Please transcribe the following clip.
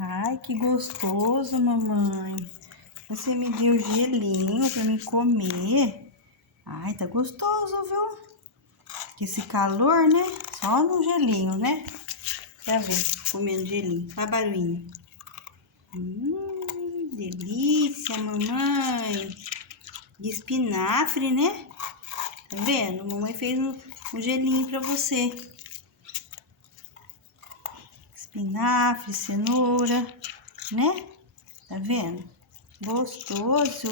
Ai, que gostoso, mamãe. Você me deu gelinho pra me comer. Ai, tá gostoso, viu? Que esse calor, né? Só no gelinho, né? Pra ver, comendo gelinho. Olha o barulhinho. Delícia, mamãe. De espinafre, né? Tá vendo? Mamãe fez um gelinho pra você. Espinafre, cenoura, né? Tá vendo? Gostoso.